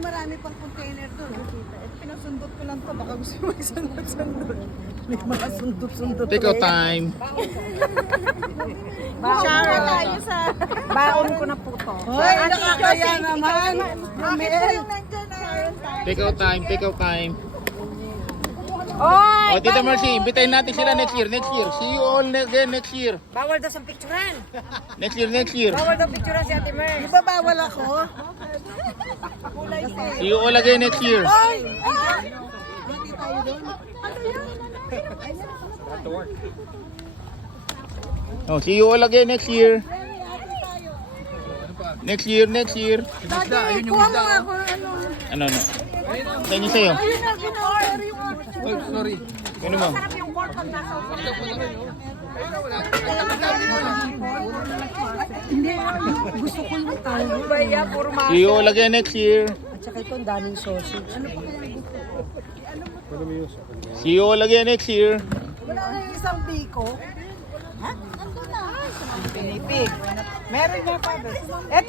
marami pang container doon. Pinasundot ko lang to. Baka gusto mo isundot-sundot. May mga sundot-sundot. Take out time. Shower tayo sa... Baon ko na po to. Hoy, nakakaya naman. Romel. Take out time. Take out time. Oy! O, Tita Mercy, imbitahin natin sila next year. Next year. See you all again next year. Bawal daw sa picturean. Next year, next year. Bawal daw picturean si Ate Mer. Di ba bawal ako? Kulay See you all again next year. Ay! Hindi tayo doon. Oh, see you all again next year. Next year, next year. Daddy, kuha mo nga kung ano. Ano? Tingin sa'yo. Ayun na, ginawa yung Sorry. Ano mo? Yung court pag nasa Hindi, gusto ko yung tayo. Baya, puro mga... See you all again next year. At saka ito, ang daming sausage. Ano pa kaya gusto? See you all again next year. Wala na yung isang biko. Ha? Nandun na. Pinipig. Meron nga pa. Eto.